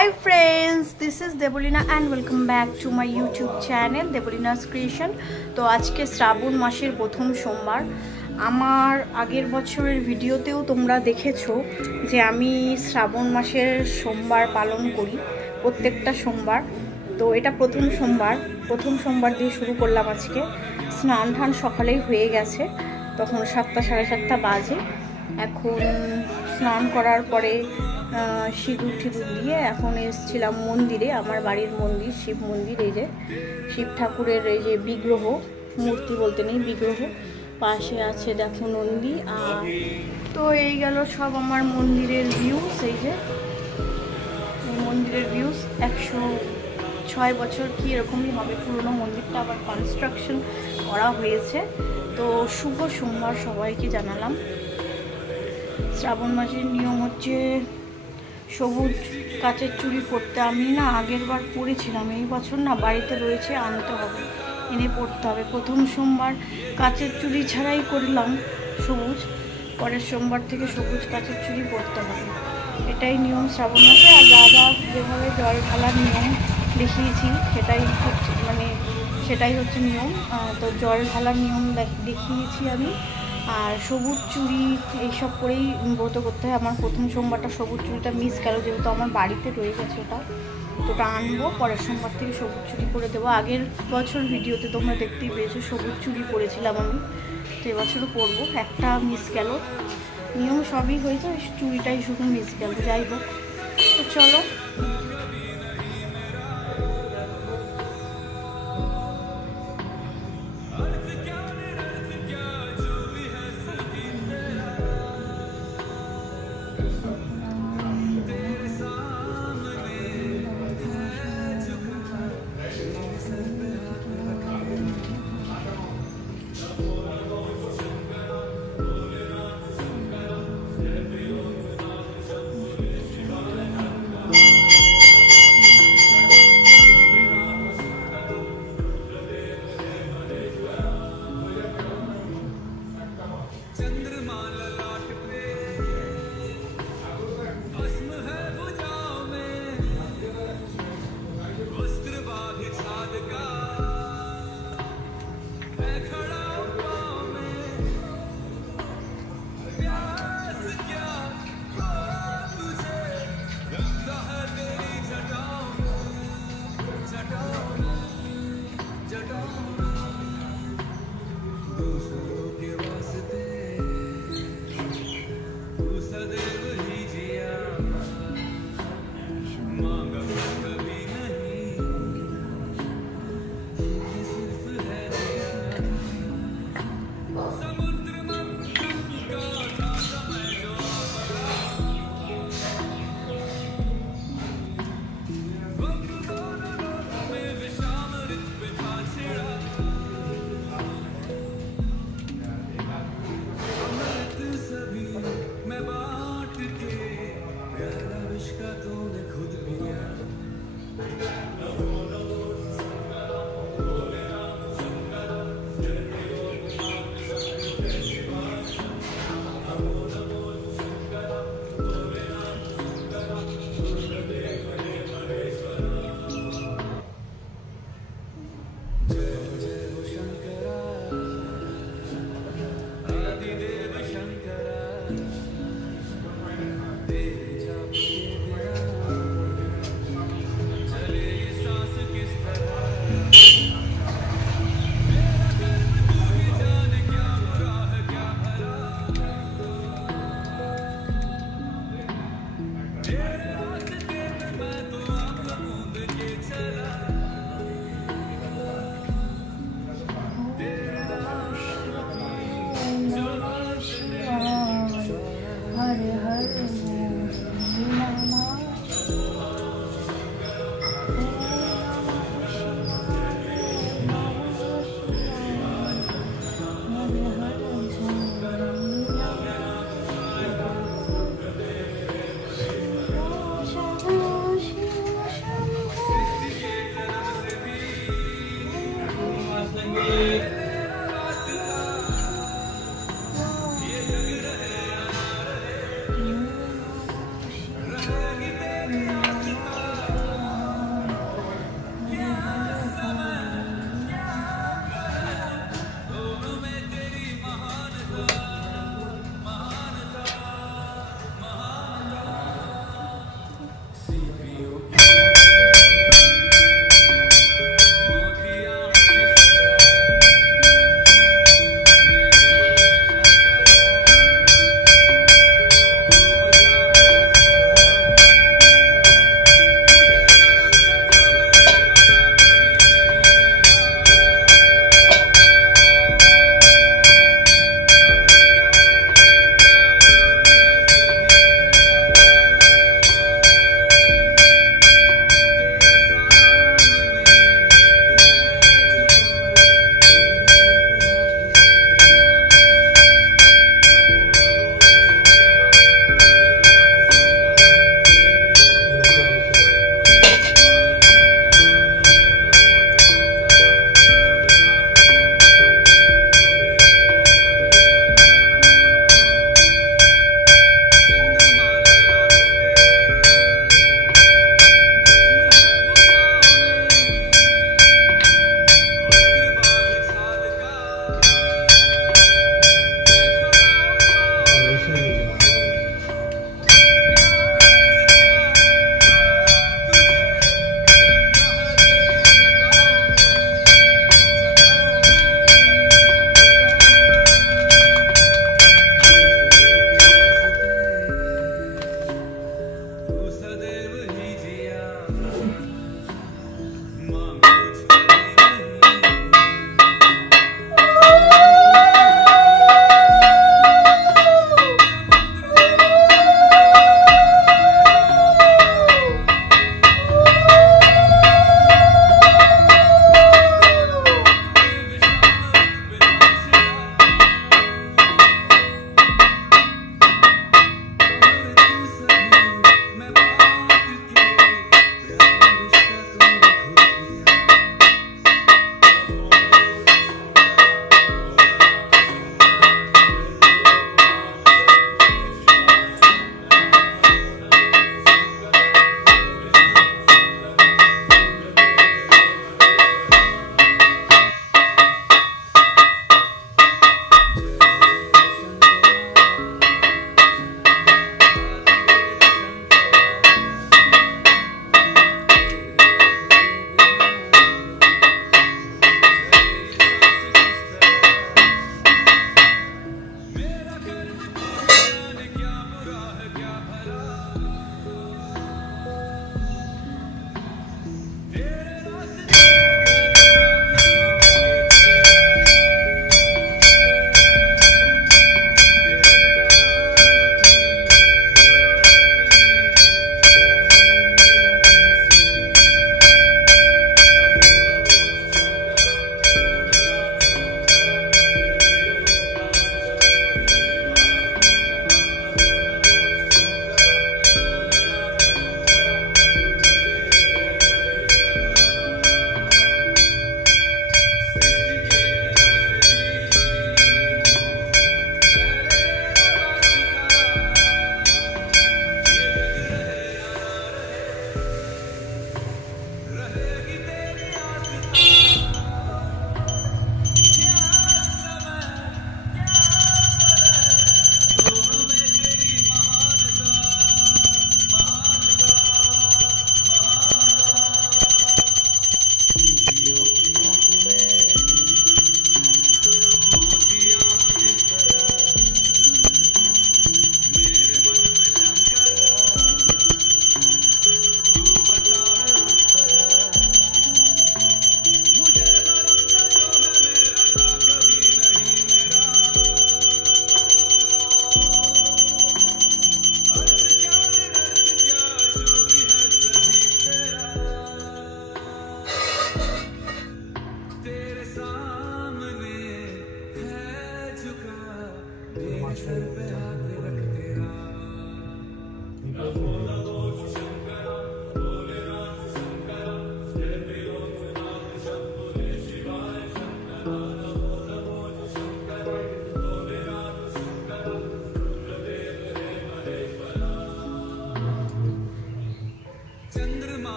Hi friends, this is Debolina and welcome back to my YouTube channel Debolina's Creation। তো আজকে শ্রাবণ মাসের প্রথম সোমবার। আমার আগের বছরের ভিডিওতেও তোমরা দেখেছো যে আমি শ্রাবণ মাসের সোমবার পালন করি প্রত্যেকটা সোমবার। তো এটা প্রথম সোমবার দিয়ে শুরু করলাম আজকে। স্নান টান সকালেই হয়ে গেছে, তখন 7টা সাড়ে 7টা বাজে। এখন স্নান করার পরে সিঁদুর টিঁদুর দিয়ে এখন এসেছিলাম মন্দিরে, আমার বাড়ির মন্দির শিব মন্দির। এই যে শিব ঠাকুরের এই যে বিগ্রহ, মূর্তি বলতে নেই বিগ্রহ, পাশে আছে দেখো নন্দী। আর তো এই গেল সব আমার মন্দিরের ভিউস। এই যে এই মন্দিরের ভিউস 106 বছর কি এরকমই হবে পুরনো মন্দিরটা, আবার কনস্ট্রাকশন করা হয়েছে। তো শুভ সোমবার সবাইকে জানালাম। শ্রাবণ মাসের নিয়ম হচ্ছে সবুজ কাচের চুড়ি পরতে। আমি না আগের বার পরেছিলাম, এই বছর না বাড়িতে রয়েছে, আনতে হবে, এনে পরতে হবে। প্রথম সোমবার কাচের চুড়ি ছাড়াই করলাম সবুজ, পরের সোমবার থেকে সবুজ কাচের চুড়ি পরতে হবে, এটাই নিয়ম শ্রাবণ মাসে। আর যা যা যেভাবে জল ঢালার নিয়ম দেখিয়েছি সেটাই হচ্ছে নিয়ম। তো জল ঢালার নিয়ম দেখিয়েছি আমি। আর সবুজ চুড়ি এইসব করেই ব্রত করতে হয়। আমার প্রথম সোমবারটা সবুজ চুড়িটা মিস গেল, যেহেতু আমার বাড়িতে রয়ে গেছে ওটা আনবো, পরের সোমবার থেকে সবুজ চুড়ি করে দেবো। আগের বছর ভিডিওতে তোমরা দেখতেই পেয়েছো সবুজ চুড়ি পরেছিলাম আমি, তো এবছরও পরবো। একটা মিস গেল, নিয়ম সবই হয়েছে, চুড়িটাই শুধু মিস গেল। যাই হোক, তো চলো।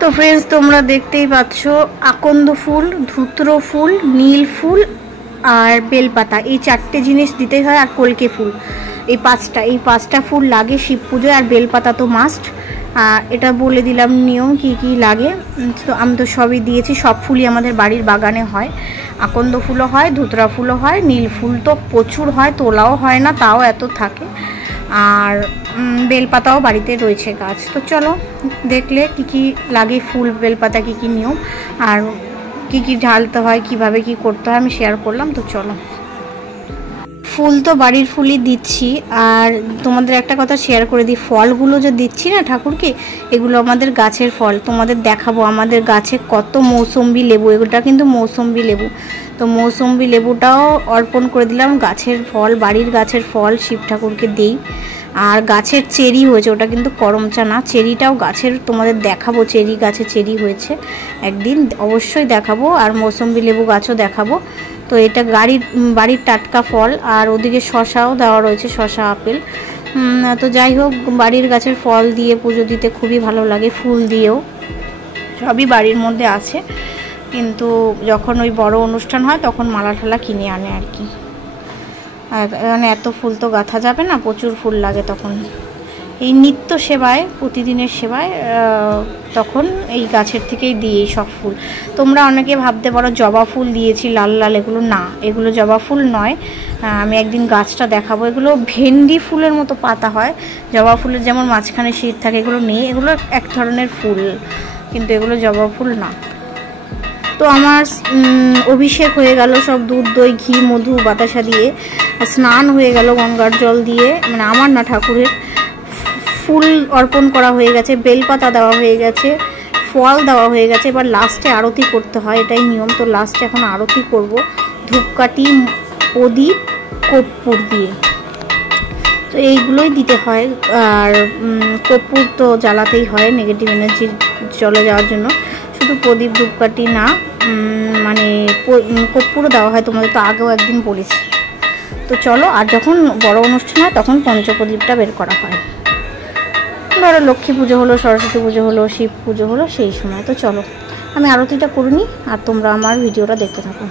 তো ফ্রেন্ডস, তোমরা দেখতেই পাচ্ছ আকন্দ ফুল, ধুত্র ফুল, নীল ফুল আর বেলপাতা, এই 4টে জিনিস দিতেই হয়। আর কলকে ফুল, এই 5টা ফুল লাগে শিব পুজোয়। আর বেলপাতা তো মাস্ট। এটা বলে দিলাম নিয়ম কি কি লাগে। তো আমি তো সবই দিয়েছি। সব ফুলই আমাদের বাড়ির বাগানে হয়। আকন্দ ফুলও হয়, ধুতরা ফুলও হয়, নীল ফুল তো প্রচুর হয়, তোলাও হয় না, তাও এত থাকে। আর বেলপাতাও বাড়িতে রয়েছে গাছ। তো চলো দেখলে কি কি লাগে ফুল, বেলপাতা কি কি নিয়ম আর কি কি ঢালতে হয়, কিভাবে কি করতে হয় আমি শেয়ার করলাম। তো চলো, ফুল তো বাড়ির ফুলই দিচ্ছি। আর তোমাদের একটা কথা শেয়ার করে দিই, ফলগুলো যে দিচ্ছি না ঠাকুরকে, এগুলো আমাদের গাছের ফল। তোমাদের দেখাবো আমাদের গাছে কত মৌসম্বি লেবু, এগুলোটা কিন্তু মৌসম্বি লেবু। তো মৌসম্বি লেবুটাও অর্পণ করে দিলাম। গাছের ফল, বাড়ির গাছের ফল শিব ঠাকুরকে দিই। আর গাছের চেরি হয়েছে, ওটা কিন্তু করমচা না, চেরিটাও গাছের তোমাদের দেখাবো। চেরি গাছে চেরি হয়েছে, একদিন অবশ্যই দেখাবো। আর মৌসম্বি লেবু গাছও দেখাবো। তো এটা বাড়ির টাটকা ফল। আর ওদিকে শশাও দেওয়া রয়েছে, শশা, আপেল। তো যাই হোক, বাড়ির গাছের ফল দিয়ে পুজো দিতে খুবই ভালো লাগে, ফুল দিয়েও। সবই বাড়ির মধ্যে আছে, কিন্তু যখন ওই বড় অনুষ্ঠান হয় তখন মালা ঠালা কিনে আনে আর কি। আর মানে এত ফুল তো গাঁথা যাবে না, প্রচুর ফুল লাগে তখন। এই নিত্য সেবায়, প্রতিদিনের সেবায় তখন এই গাছের থেকেই দিই এই সব ফুল। তোমরা অনেকে ভাবতে পারো জবা ফুল দিয়েছি লাল লাল, এগুলো না, এগুলো জবা ফুল নয়। আমি একদিন গাছটা দেখাবো। এগুলো ভেন্ডি ফুলের মতো পাতা হয়, জবা ফুলের যেমন মাঝখানে শীত থাকে, এগুলো নেই। এগুলো এক ধরনের ফুল, কিন্তু এগুলো জবা ফুল না। তো আমার অভিষেক হয়ে গেল সব দুধ, দই, ঘি, মধু, বাতাসা দিয়ে। স্নান হয়ে গেল গঙ্গার জল দিয়ে, মানে আমার না, ঠাকুরের। ফুল অর্পণ করা হয়ে গেছে, বেলপাতা দেওয়া হয়ে গেছে, ফল দেওয়া হয়ে গেছে। এবার লাস্টে আরতি করতে হয়, এটাই নিয়ম। তো লাস্টে এখন আরতি করব ধূপকাঠি, প্রদীপ, কর্পূর দিয়ে। তো এইগুলোই দিতে হয়। আর কর্পূর তো জ্বালাতেই হয় নেগেটিভ এনার্জি চলে যাওয়ার জন্য। শুধু প্রদীপ, ধূপকাঠি না, মানে কর্পূরও দেওয়া হয়, তোমাদের তো আগেও একদিন বলেছি। তো চলো, আর যখন বড় অনুষ্ঠান হয় তখন পঞ্চপ্রদীপটা বের করা হয়। ধরো লক্ষ্মী পুজো হলো, সরস্বতী পুজো হলো, শিব পুজো হলো, সেই সময়। তো চলো আমি আরতিটা করে নিই, আর তোমরা আমার ভিডিওটা দেখতে থাকো।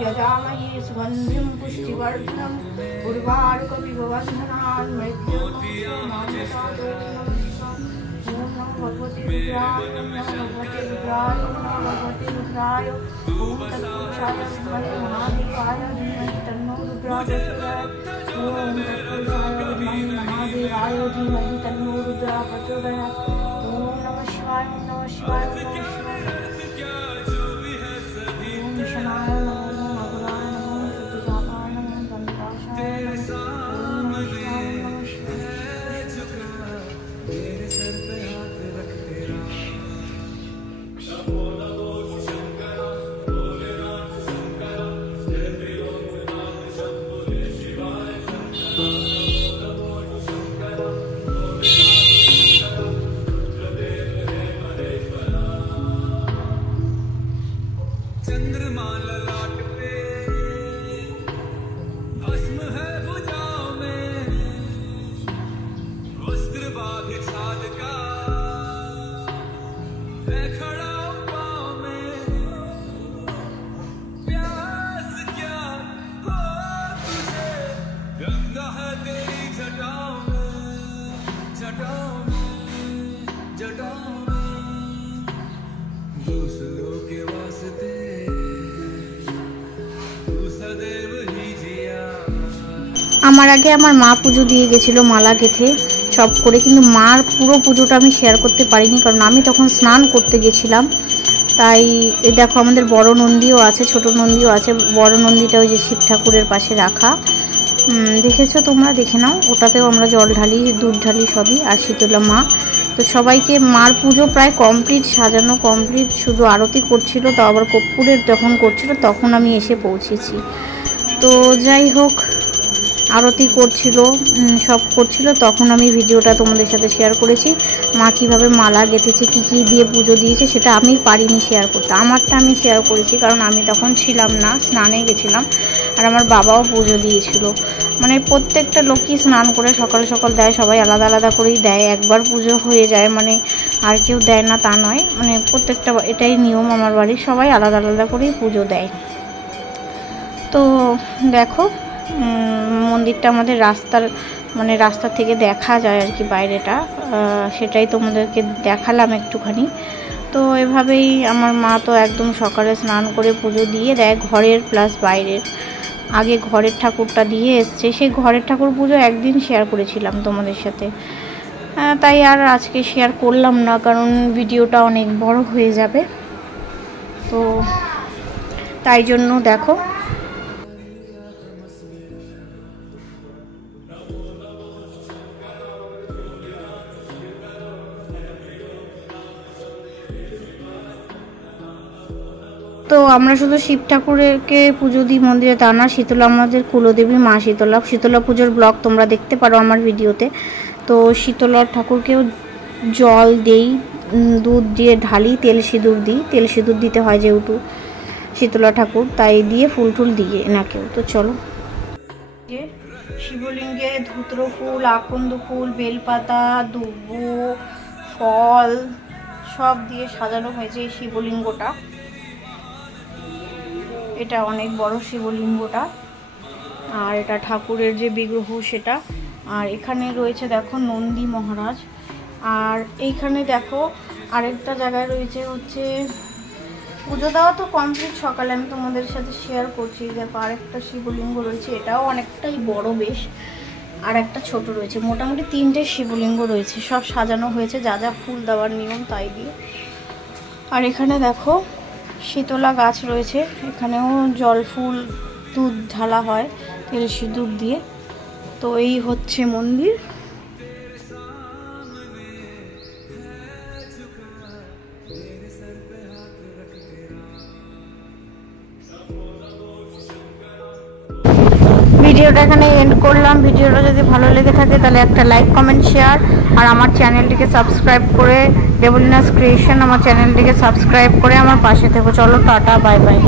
यजामहे सुगन्धिं पुष्टिवर्धनम् उर्वारुकमिव वन्दनान् भगवते रुद्राय भगवते रुद्राय भगवते रुद्राय ॐ तत्पुरुषाय विद्महे महादेवाय धीमहि तन्नो रुद्रः प्रचोदयात् ॐ तत्पुरुषाय विद्महे महादेवाय धीमहि तन्नो रुद्रः प्रचोदयात् ॐ नमः शिवाय ॐ नमः शिवाय ॐ नमः शिवाय ॐ शनाय नमो भगवाय नमो शुद्धजाताय नमो गन्धकाशाय नमो ॐ नमः शिवाय ॐ नमः शिवाय আমার আগে আমার মা পুজো দিয়ে গেছিলো মালা গেঁথে সব করে, কিন্তু মার পুরো পুজোটা আমি শেয়ার করতে পারিনি, কারণ আমি তখন স্নান করতে গেছিলাম। তাই এই দেখো আমাদের বড় নন্দীও আছে, ছোট নন্দীও আছে। বড় নন্দীটা ওই যে শিব ঠাকুরের পাশে রাখা, দেখেছো তোমরা, দেখে নাও। ওটাতেও আমরা জল ঢালি, দুধ ঢালি সবই। আর শীতলা মা, তো সবাইকে মার পুজো প্রায় কমপ্লিট, সাজানো কমপ্লিট, শুধু আরতি করছিল, তো আবার কর্পূরের যখন করছিল তখন আমি এসে পৌঁছেছি। তো যাই হোক, আরতি করছিল, সব করছিল, তখন আমি ভিডিওটা তোমাদের সাথে শেয়ার করেছি। মা কীভাবে মালা গেঁথেছে, কী কী দিয়ে পুজো দিয়েছে, সেটা আমি পারিনি শেয়ার করতে। আমারটা আমি শেয়ার করেছি, কারণ আমি তখন ছিলাম না, স্নানে গেছিলাম। আর আমার বাবাও পুজো দিয়েছিল। মানে প্রত্যেকটা লোকই স্নান করে সকাল সকাল দেয়, সবাই আলাদা আলাদা করেই দেয়। একবার পুজো হয়ে যায় মানে আর কেউ দেয় না তা নয়, মানে প্রত্যেকটা, এটাই নিয়ম আমার বাড়ির, সবাই আলাদা আলাদা করেই পুজো দেয়। তো দেখো, মন্দিরটা আমাদের রাস্তা থেকে দেখা যায় আর কি, বাইরেটা, সেটাই তোমাদেরকে দেখালাম একটুখানি। তো এভাবেই আমার মা তো একদম সকালে স্নান করে পুজো দিয়ে দেয়, ঘরের প্লাস বাইরের। আগে ঘরের ঠাকুরটা দিয়ে এসছে, সেই ঘরের ঠাকুর পুজো একদিন শেয়ার করেছিলাম তোমাদের সাথে, তাই আর আজকে শেয়ার করলাম না, কারণ ভিডিওটা অনেক বড় হয়ে যাবে। তো তাই জন্য দেখো, তো আমরা শুধু শিব ঠাকুরকে পুজো দিই মন্দিরে তা না, শীতলা আমাদের কুলদেবী মা শীতলা পুজোর ব্লগ তোমরা দেখতে পারো আমার ভিডিওতে। তো শীতলা ঠাকুরকেও জল দেই, দুধ দিয়ে ঢালি, তেল সিঁদুর দিতে হয় যেহেতু শীতলা ঠাকুর, তাই দিয়ে ফুল টুল দিয়ে এনাকেও। তো চলো, শিবলিঙ্গে ধুত্র ফুল, আকন্দ ফুল, বেলপাতা, দুব্বো, ফল সব দিয়ে সাজানো হয়েছে এই শিবলিঙ্গটা। এটা অনেক বড় শিবলিঙ্গটা, আর এটা ঠাকুরের যে বিগ্রহ সেটা। আর এখানে রয়েছে দেখো নন্দী মহারাজ। আর এইখানে দেখো আরেকটা জায়গায় রয়েছে হচ্ছে, পুজো দেওয়া তো কমপ্লিট সকালে, আমি তোমাদের সাথে শেয়ার করছি। দেখো আরেকটা শিবলিঙ্গ রয়েছে, এটাও অনেকটাই বড় বেশ। আর একটা ছোট রয়েছে, মোটামুটি 3টে শিবলিঙ্গ রয়েছে, সব সাজানো হয়েছে যা যা ফুল দেওয়ার নিয়ম তাই দিয়ে। আর এখানে দেখো শীতলা গাছ রয়েছে, এখানেও জল ফুল দুধ ঢালা হয় তেল সিঁদুর দিয়ে। তো এই হচ্ছে মন্দির। ভিডিওটা এখানে এন্ড করলাম। ভিডিওটা যদি ভালো লেগে থাকে তাহলে একটা লাইক, কমেন্ট, শেয়ার, আর আমার চ্যানেলটিকে সাবস্ক্রাইব করে, দেবলিনাস ক্রিয়েশন আমার চ্যানেলটিকে সাবস্ক্রাইব করে আমার পাশে থেকো। চলো টাটা, বাই বাই।